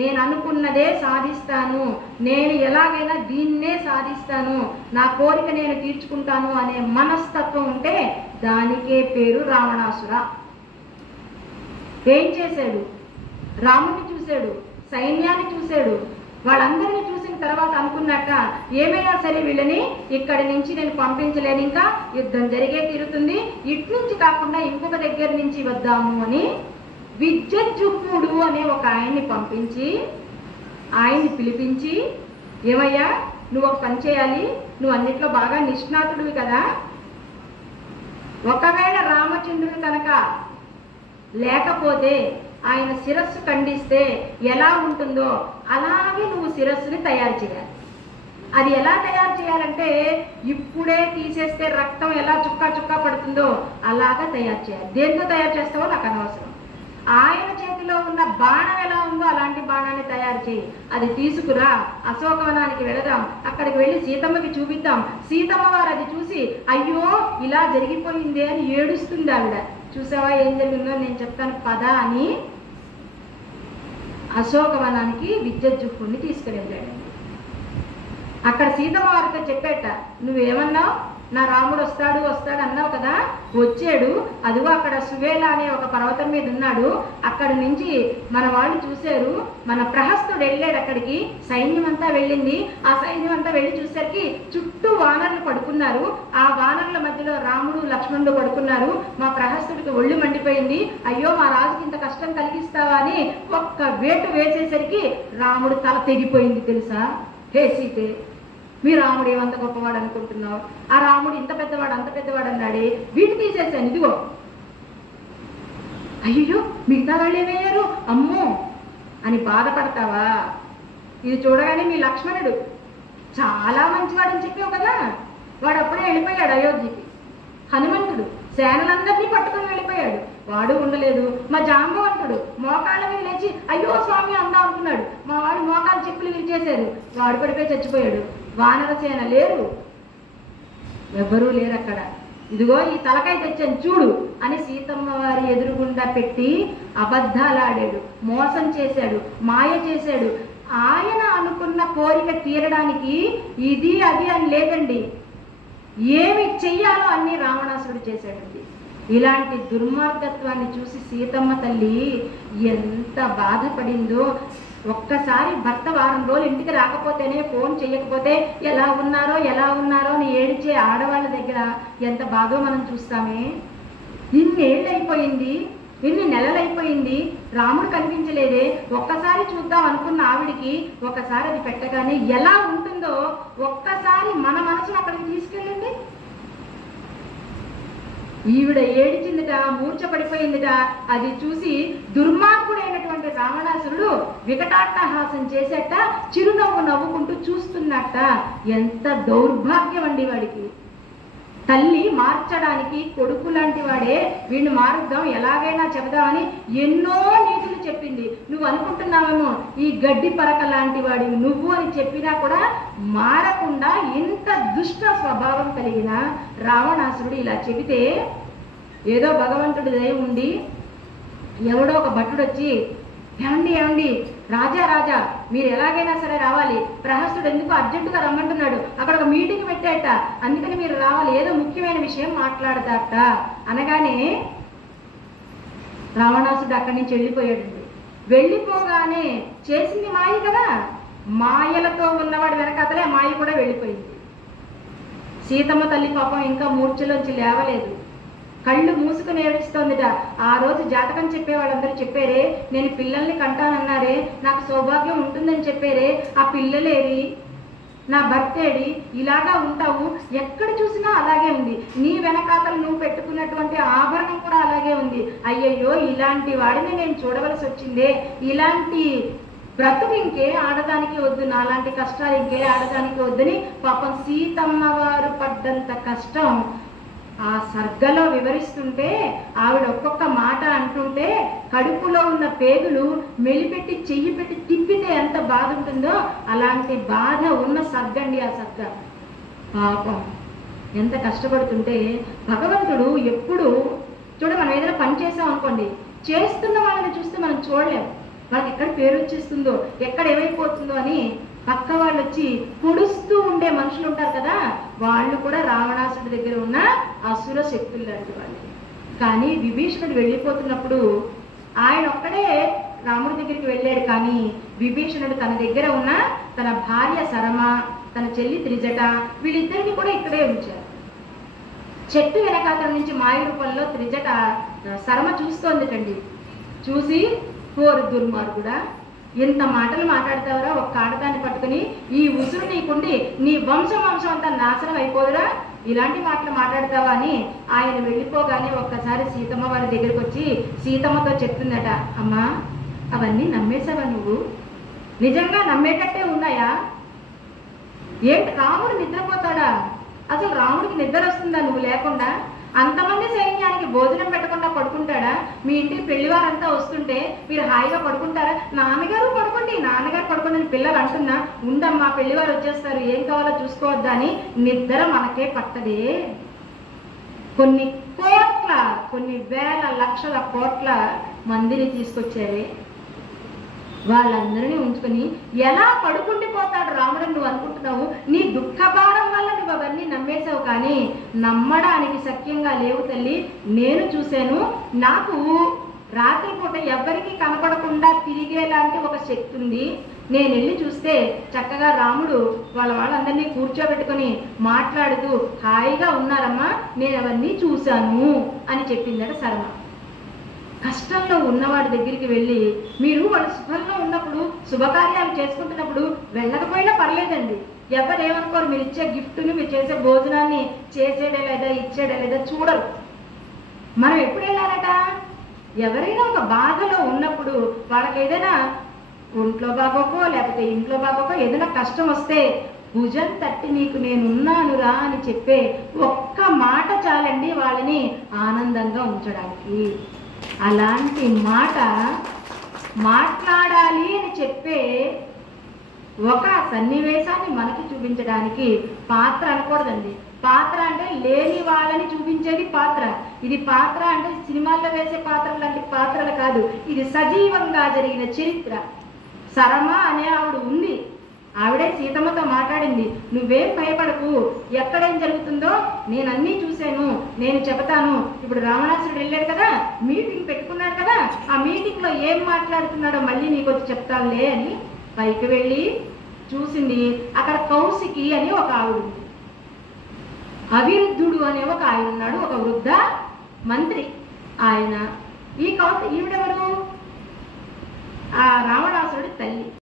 నేను అనుకున్నదే సాధిస్తాను, నేను ఎలాగైనా దీన్నే సాధిస్తాను, నా కోరిక నేను తీర్చుకుంటాను అనే మనస్తత్వం ఉంటే దానికే పేరు రావణాసుర. ఏం చేశాడు? రాముడిని చూశాడు, సైన్యాన్ని చూశాడు. వాళ్ళందరినీ చూసిన తర్వాత అనుకున్నట్ట, ఏమైనా సరే వీళ్ళని ఇక్కడి నుంచి నేను పంపించలేను, ఇంకా యుద్ధం జరిగే తీరుతుంది, ఇటు నుంచి కాకుండా ఇంకొక దగ్గర నుంచి వద్దాము అని విద్యుజ్జుమ్నుడు అనే ఒక ఆయన్ని పంపించి, ఆయన్ని పిలిపించి, ఏమయ్యా నువ్వు ఒక పని చేయాలి, నువ్వు అన్నిట్లో బాగా నిష్ణాతుడివి కదా, ఒకవేళ రామచంద్రుడు కనుక లేకపోతే ఆయన శిరస్సు ఖండిస్తే ఎలా ఉంటుందో అలాగే నువ్వు శిరస్సుని తయారు చేయాలి. అది ఎలా తయారు చేయాలంటే ఇప్పుడే తీసేస్తే రక్తం ఎలా చుక్కా చుక్కా పడుతుందో అలాగా తయారు చేయాలి. దేంతో తయారు చేస్తావో నాకు అనవసరం. ఆయన చేతిలో ఉన్న బాణం ఎలా ఉందో అలాంటి బాణాన్ని తయారు చేయి, అది తీసుకురా, అశోకవనానికి వెళదాం, అక్కడికి వెళ్ళి సీతమ్మకి చూపిద్దాం. సీతమ్మ వారు అది చూసి అయ్యో ఇలా జరిగిపోయిందే అని ఏడుస్తుంది ఆవిడ. చూసావా ఏం జరిగిందో, నేను చెప్తాను పద అని అశోకవనానికి విద్యుజ్జుమ్నుడిని తీసుకువెళ్ళాడు. అక్కడ సీతమ్మ వారితో చెప్పేట, నువ్వేమన్నావు, నా రాముడు వస్తాడు వస్తాడు అన్నావు కదా, వచ్చాడు, అదిగో అక్కడ సువేల అనే ఒక పర్వతం మీద ఉన్నాడు, అక్కడి నుంచి మన వాళ్ళు చూశారు, మన ప్రహస్తుడు వెళ్ళాడు అక్కడికి, సైన్యం అంతా వెళ్ళింది, ఆ సైన్యం అంతా వెళ్ళి చూసరికి చుట్టూ వానరులు పడుకున్నారు, ఆ వానరుల మధ్యలో రాముడు లక్ష్మణుడు పడుకున్నారు, మా ప్రహస్తుడికి ఒళ్ళు మండిపోయింది, అయ్యో మా రాజుకి ఇంత కష్టం కలిగిస్తావా అని ఒక్క వేటు వేసేసరికి రాముడు తల తెగిపోయింది తెలుసా. హే సీతే, మీ రాముడు ఏమంత గొప్పవాడు అనుకుంటున్నావు, ఆ రాముడు ఇంత పెద్దవాడు అంత పెద్దవాడు అన్నాడే, వీటిని తీసేసాను, ఇదిగో. అయ్యో మిగతా వాళ్ళు ఏమయ్యారు అమ్మో అని బాధపడతావా? ఇది చూడగానే మీ లక్ష్మణుడు చాలా మంచివాడని చెప్పావు కదా, వాడు అప్పుడే వెళ్ళిపోయాడు అయోధ్యకి. హనుమంతుడు సేనలందరినీ పట్టుకొని వెళ్ళిపోయాడు, వాడు ఉండలేదు. మా జాంబవంతుడు మోకాళ్ళ మీద లేచి అయ్యో స్వామి అందా అనుకున్నాడు, మా వాడు మోకాలు చెప్పులు విరిచేశారు, వాడు పడిపోయి చచ్చిపోయాడు. వానరసేన లేరు, ఎవ్వరూ లేరు అక్కడ. ఇదిగో ఈ తలకాయ తెచ్చాను చూడు అని సీతమ్మ వారి ఎదురుగుండా పెట్టి అబద్ధాలాడాడు, మోసం చేశాడు, మాయ చేశాడు. ఆయన అనుకున్న కోరిక తీరడానికి ఇది అది అని లేదండి, ఏమి చెయ్యాలో అన్ని రావణాసురుడు చేశాడండి. ఇలాంటి దుర్మార్గత్వాన్ని చూసి సీతమ్మ తల్లి ఎంత బాధపడిందో. ఒక్కసారి భర్త వారం రోజులు ఇంటికి రాకపోతేనే, ఫోన్ చేయకపోతే ఎలా ఉన్నారో అని ఏడిచే ఆడవాళ్ళ దగ్గర ఎంత బాధో మనం చూస్తామే. ఇన్నేళ్ళు అయిపోయింది, ఇన్ని నెలలు అయిపోయింది, రాముడు కనిపించలేదే, ఒక్కసారి చూద్దాం అనుకున్న ఆవిడికి ఒకసారి అది పెట్టగానే ఎలా ఉంటుందో ఒక్కసారి మన మనసును అక్కడికి తీసుకెళ్ళండి. ఈవిడ ఏడిచిందిట, మూర్ఛ పడిపోయిందిట. అది చూసి దుర్మార్గుడైనటువంటి రావణాసురుడు వికటాట్టహాసం చేసేట, చిరునవ్వు నవ్వుకుంటూ చూస్తున్నట్ట. ఎంత దౌర్భాగ్యం అండి వాడికి. తల్లి మార్చడానికి కొడుకు లాంటి వాడే వీడిని మారుద్దాం, ఎలాగైనా చెబుదామని ఎన్నో నీతులు చెప్పింది. నువ్వు అనుకుంటున్నావేమో ఈ గడ్డి పరక లాంటి వాడివి నువ్వు అని చెప్పినా కూడా మారకుండా ఇంత దుష్ట స్వభావం కలిగిన రావణాసురుడు ఇలా చెబితే ఏదో భగవంతుడి దయ ఉండి ఎవడో ఒక భట్టుడు వచ్చి, ఏమండి రాజా మీరు ఎలాగైనా సరే రావాలి, ప్రహస్తుడు ఎందుకు అర్జెంటుగా రమ్మంటున్నాడు, అక్కడ ఒక మీటింగ్ పెట్టాట, అందుకని మీరు రావాలి, ఏదో ముఖ్యమైన విషయం మాట్లాడదాట అనగానే రావణాసుడు అక్కడి నుంచి వెళ్ళిపోయాడండి. వెళ్ళిపోగానే చేసింది మాయ కదా, మాయలతో ఉన్నవాడు వెనకాతలే మాయ కూడా వెళ్ళిపోయింది. సీతమ్మ తల్లి పాపం ఇంకా మూర్ఛలోంచి లేవలేదు, కళ్ళు మూసుకుని ఏడుస్తోందిట. ఆ రోజు జాతకం చెప్పే వాళ్ళందరూ చెప్పారే, నేను పిల్లల్ని కంటానన్నారే, నాకు సౌభాగ్యం ఉంటుందని చెప్పారే, ఆ పిల్లలేరి, నా భర్తేడి, ఇలాగా ఉంటావు, ఎక్కడ చూసినా అలాగే ఉంది, నీ వెనకాతలు నువ్వు పెట్టుకున్నటువంటి ఆభరణం కూడా అలాగే ఉంది, అయ్యయ్యో ఇలాంటి వాడిని నేను చూడవలసి వచ్చిందే, ఇలాంటి బ్రతుకు ఇంకే ఆడదానికి వద్దు, నాలాంటి కష్టాలు ఇంకే ఆడదానికి వద్దని పాపం సీతమ్మ వారు పడ్డంత కష్టం ఆ సర్గలో వివరిస్తుంటే, ఆవిడ ఒక్కొక్క మాట అంటుంటే కడుపులో ఉన్న పేగులు మెలిపెట్టి చెయ్యి పెట్టి తిప్పితే ఎంత బాధ ఉంటుందో అలాంటి బాధ ఉన్న సర్గండి ఆ సర్గ. పాపం ఎంత కష్టపడుతుంటే భగవంతుడు ఎప్పుడు చూడ, మనం ఏదైనా పని చేసాం అనుకోండి, చేస్తున్న వాళ్ళని చూస్తే మనం చూడలేము, వాళ్ళకి ఎక్కడ పేరు వచ్చేస్తుందో, ఎక్కడ ఏమైపోతుందో అని పక్క వాళ్ళు వచ్చి పొడుస్తూ ఉండే మనుషులు ఉంటారు కదా, వాళ్ళు కూడా రావణాసుడి దగ్గర ఉన్న అసుర శక్తులు లాంటి వాళ్ళు. కానీ విభీషణుడు వెళ్ళిపోతున్నప్పుడు ఆయన ఒక్కడే రాముడి దగ్గరికి వెళ్ళాడు. కానీ విభీషణుడు తన దగ్గర ఉన్న తన భార్య సరమ, తన చెల్లి త్రిజట, వీళ్ళిద్దరిని కూడా ఇక్కడే ఉంచారు. చెట్టు వెనకాతల నుంచి మాయ రూపంలో త్రిజట సరమ చూస్తోందిటండి. చూసి, ఓరు దుర్మార్గుడా, ఎంత మాటలు మాట్లాడతావురా, ఒక్క ఆడదాన్ని పట్టుకుని, ఈ ఉసురు నీకుండి నీ వంశం అంతా నాశనం అయిపోదురా, ఇలాంటి మాటలు మాట్లాడతావా అని ఆయన వెళ్ళిపోగానే ఒక్కసారి సీతమ్మ వారి దగ్గరికి వచ్చి సీతమ్మతో చెప్తుందట, అమ్మా అవన్నీ నమ్మేశావా నువ్వు? నిజంగా నమ్మేటట్టే ఉన్నాయా? ఏంటి రాముడు నిద్రపోతాడా? అసలు రాముడికి నిద్ర వస్తుందా నువ్వు లేకుండా? అంతమంది సైన్యానికి భోజనం పెట్టకుండా పడుకుంటాడా? మీ ఇంటికి పెళ్లివారంతా వస్తుంటే మీరు హాయిగా పడుకుంటారా? నాన్నగారు పడుకోండి, నాన్నగారు పడుకోండి అని పిల్లలు అంటున్నా, ఉండమ్మా పెళ్లివారు వచ్చేస్తారు, ఏం కావాలో చూసుకోవద్దా అని నిద్ర మనకే పట్టదే. కొన్ని కోట్ల, కొన్ని వేల లక్షల కోట్ల మందిని తీసుకొచ్చారే, వాళ్ళందరినీ ఉంచుకొని ఎలా పడుకుండిపోతాడు రాముడు నువ్వు అనుకుంటున్నావు? నీ దుఃఖభారం వల్ల నువ్వు అవన్నీ నమ్మేశావు, కానీ నమ్మడానికి సఖ్యంగా లేవు తల్లి. నేను చూశాను, నాకు రాత్రిపూట ఎవ్వరికి కనపడకుండా తిరిగేలాంటి ఒక శక్తి ఉంది. నేను వెళ్ళి చూస్తే చక్కగా రాముడు వాళ్ళందరినీ కూర్చోబెట్టుకొని మాట్లాడుతూ హాయిగా ఉన్నారమ్మా, నేను అవన్నీ చూశాను అని చెప్పిందట సరమ. కష్టంలో ఉన్నవాడి దగ్గరికి వెళ్ళి, మీరు వాళ్ళు శుభంలో ఉన్నప్పుడు శుభకార్యాలు చేసుకుంటున్నప్పుడు వెళ్ళకపోయినా పర్లేదండి, ఎవరేమనుకోరు. మీరు ఇచ్చే గిఫ్ట్ని, మీరు చేసే భోజనాన్ని చేసేడే లేదా ఇచ్చేడే లేదా చూడరు. మనం ఎప్పుడు వెళ్ళాలట? ఎవరైనా ఒక బాధలో ఉన్నప్పుడు, వాళ్ళకి ఏదైనా ఒంట్లో బాగోకో లేకపోతే ఇంట్లో బాగోకో ఏదైనా కష్టం వస్తే భుజం తట్టి నీకు నేనున్నానురా అని చెప్పే ఒక్క మాట చాలండి వాళ్ళని ఆనందంగా ఉంచడానికి. అలాంటి మాట మాట్లాడాలి అని చెప్పే ఒక సన్నివేశాన్ని మనకి చూపించడానికి పాత్ర అనకూడదండి. పాత్ర అంటే లేని వాళ్ళని చూపించేది పాత్ర. ఇది పాత్ర అంటే సినిమాల్లో వేసే పాత్రలు లాంటి పాత్రలు కాదు, ఇది సజీవంగా జరిగిన చరిత్ర. సరమ అనే ఆవిడ ఉంది, ఆవిడే సీతమ్మతో మాట్లాడింది, నువ్వేం భయపడకు, ఎక్కడేం జరుగుతుందో నేను అన్నీ చూశాను, నేను చెబుతాను. ఇప్పుడు రావణాసురుడు వెళ్ళాడు కదా, మీటింగ్ పెట్టుకున్నాడు కదా, ఆ మీటింగ్లో ఏం మాట్లాడుతున్నాడో మళ్ళీ నీకు వచ్చి చెప్తానులే అని పైకి వెళ్ళి చూసింది. అక్కడ కౌశికి అని ఒక ఆవిడ ఉంది, అవిరుద్ధుడు అనే ఒక ఆయన ఉన్నాడు, ఒక వృద్ధ మంత్రి ఆయన. ఈవిడెవరు? ఆ రావణాసురుడి తల్లి.